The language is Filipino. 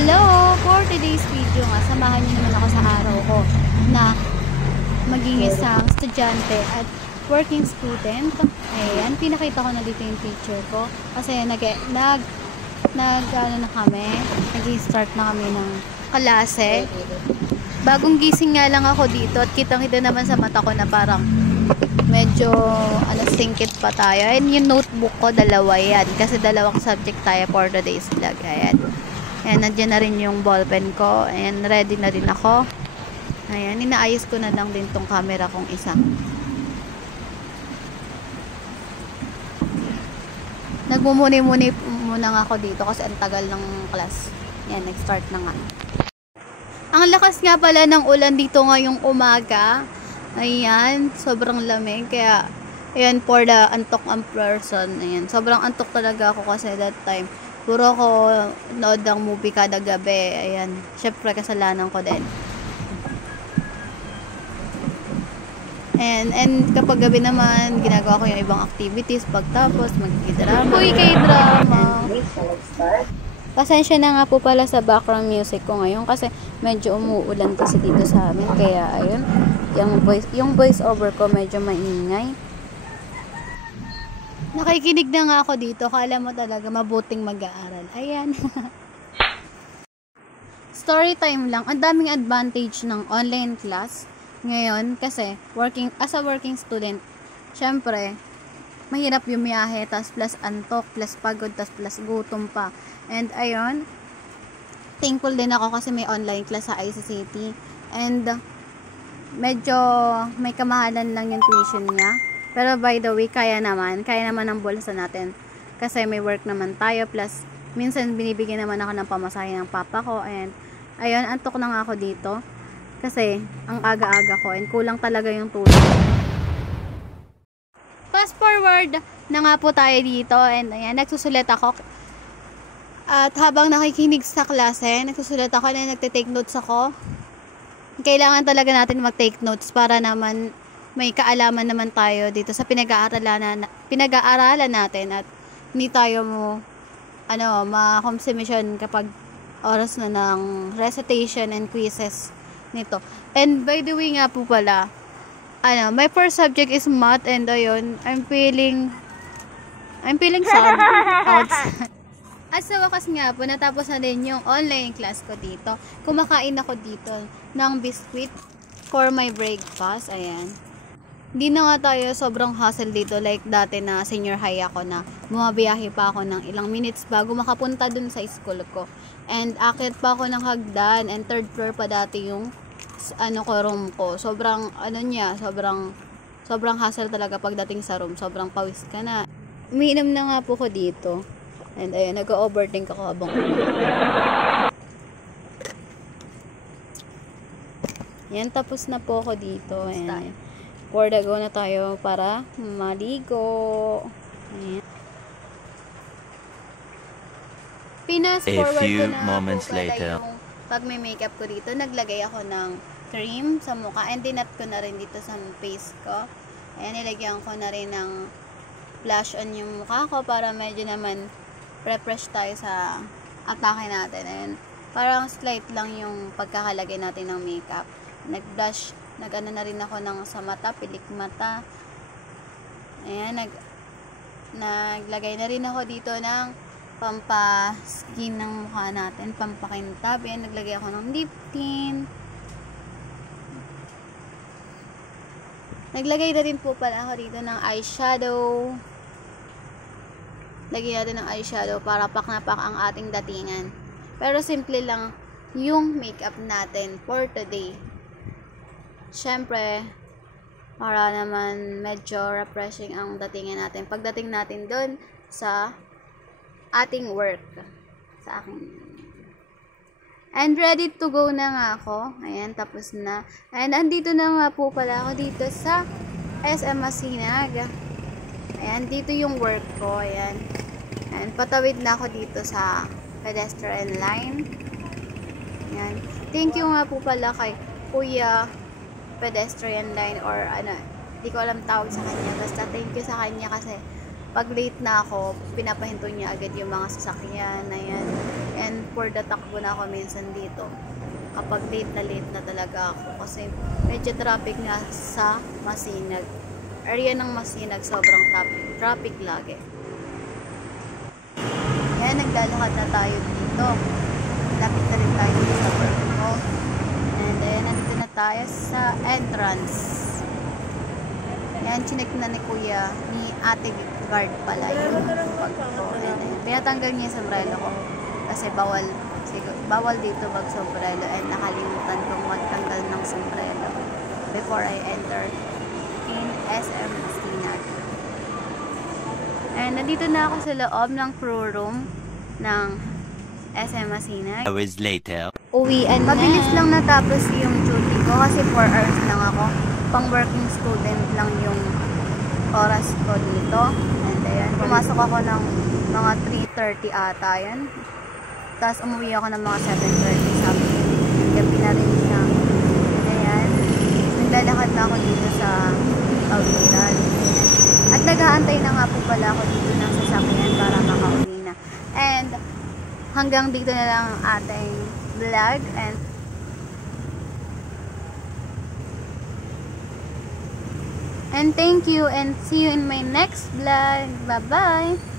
Hello! For today's video nga, samahan niyo naman ako sa araw ko na maging isang estudyante at working student. Ayan, pinakita ko na dito yung picture ko kasi nag-start na kami ng klase. Bagong gising nga lang ako dito at kitang-kita naman sa mata ko na parang medyo singkit pa tayo. Ayan yung notebook ko, dalawa yan kasi dalawang subject tayo for today's vlog. Ayan. Ayan, nandiyan na rin yung ballpen ko. Ayan, ready na rin ako. Ayan, inaayos ko na lang din tong camera kong isa. Nagmumuni-muni muna nga ako dito kasi ang tagal ng class. Ayan, nag-start na nga. Ang lakas nga pala ng ulan dito ngayong umaga. Ayan, sobrang lamig. Kaya, ayan, for the antok ang person. Ayan, sobrang antok talaga ako kasi that time. Puro ko nood ng movie kada gabi. Ayan. Syempre, kasalanan ko din. And kapag gabi naman, ginagawa ko yung ibang activities. Pagtapos, mag-drama. Uy, K-drama! Pasensya na nga po pala sa background music ko ngayon kasi medyo umuulan kasi dito sa amin. Kaya, ayun, yung voice over ko medyo maingay. Nakikinig na nga ako dito. Kala mo talaga mabuting mag-aaral. Ayan. Story time lang. Ang daming advantage ng online class ngayon kasi as a working student, syempre, mahirap yung biyahe, tas plus antok, plus pagod, tas plus gutom pa. And ayun, thankful din ako kasi may online class sa ICCT. And medyo may kamahalan lang yung tuition niya. Pero by the way, kaya naman ang bulsa natin. Kasi may work naman tayo, plus minsan binibigyan naman ako ng pamasahe ng papa ko. And ayun, antok na nga ako dito. Kasi ang aga-aga ko and kulang talaga yung tulog. Fast forward na nga po tayo dito. And ayan, nagsusulat ako. At habang nakikinig sa klase, nagsusulat ako na nagte-take notes ako. Kailangan talaga natin mag-take notes para naman may kaalaman naman tayo dito sa pinag-aaralan natin at hindi tayo ma-consumption kapag oras na ng recitation and quizzes nito. And by the way nga po pala, my first subject is math and ayun, I'm feeling sad outside. At sa wakas nga po, natapos na din yung online class ko dito. Kumakain ako dito ng biscuit for my breakfast. Ayan. Hindi na nga tayo sobrang hassle dito like dati na senior high ako na bumabiyahe pa ako ng ilang minutes bago makapunta dun sa school ko. And akyat pa ako ng hagdan and third floor pa dati yung room ko. Sobrang sobrang hassle talaga pagdating sa room. Sobrang pawis ka na. Umiinom na nga po ko dito. And ayun, nag-overthink ako habang yan, tapos na po ako dito. And for the go na tayo para maligo. Ayan. Pinas forward ko na moments later. Yung pag may makeup ko dito, naglagay ako ng cream sa mukha. And dinat ko na rin dito sa face ko. Ayan, nilagyan ko na rin ng blush on yung mukha ko para medyo naman refresh tayo sa atake natin. And parang slight lang yung pagkakalagay natin ng makeup. Nag-blush, nag-ano na rin ako ng sa mata, pilik mata. Ayan, naglagay na rin ako dito ng pampa-skin ng mukha natin, pampakintab. Ayan, naglagay ako ng lip tint. Naglagay na rin po pala ako dito ng eyeshadow. Lagyan natin ng eyeshadow para pak na pak ang ating datingan. Pero simple lang yung makeup natin for today. Syempre, para naman medyo refreshing ang datingan natin. Pagdating natin doon sa ating work. Sa aking. And ready to go na nga ako. Ayan, tapos na. And andito na nga po pala ako dito sa SM Masinag. Ayan, dito yung work ko. Ayan. And patawid na ako dito sa pedestrian line. Ayan. Thank you nga po pala kay Kuya Pedestrian Line or hindi ko alam tawag sa kanya. Basta thank you sa kanya kasi pag late na ako, pinapahinto niya agad yung mga sasakyan na yan. And for the takbo na ako minsan dito, kapag late na talaga ako kasi medyo traffic nga sa Masinag. Area ng Masinag, sobrang traffic lagi. Yan, naglalakad na tayo dito. Lapit na rin tayo dito sa work ko. And then, nandito na tayo sa entrance. Yan, chinek na ni kuya, ni ate guard pala yung pag ko. And then, tinatanggal niya yung sombrero ko. Kasi bawal dito mag-sombrero. And nakalimutan kong magtanggal ng sombrero before I enter in SM Masinag. And nandito na ako sa loob ng crew room ng SM Masinag. Hours later. Uwian na. Mabilis lang natapos yung duty ko kasi 4 hours lang ako. Pang working student lang yung oras ko dito. And ayan, pumasok ako ng mga 3:30 ata yan. Tapos umuwi ako ng mga 7:30 sabi. Gabi na rin siya. Ayan. Naglalakad na ako dito sa Pawiran. At nag-aantay na nga po pala ako dito ng sasakyan para makauwi na. And hanggang dito na lang ang ating vlog. And thank you and see you in my next vlog. Bye-bye!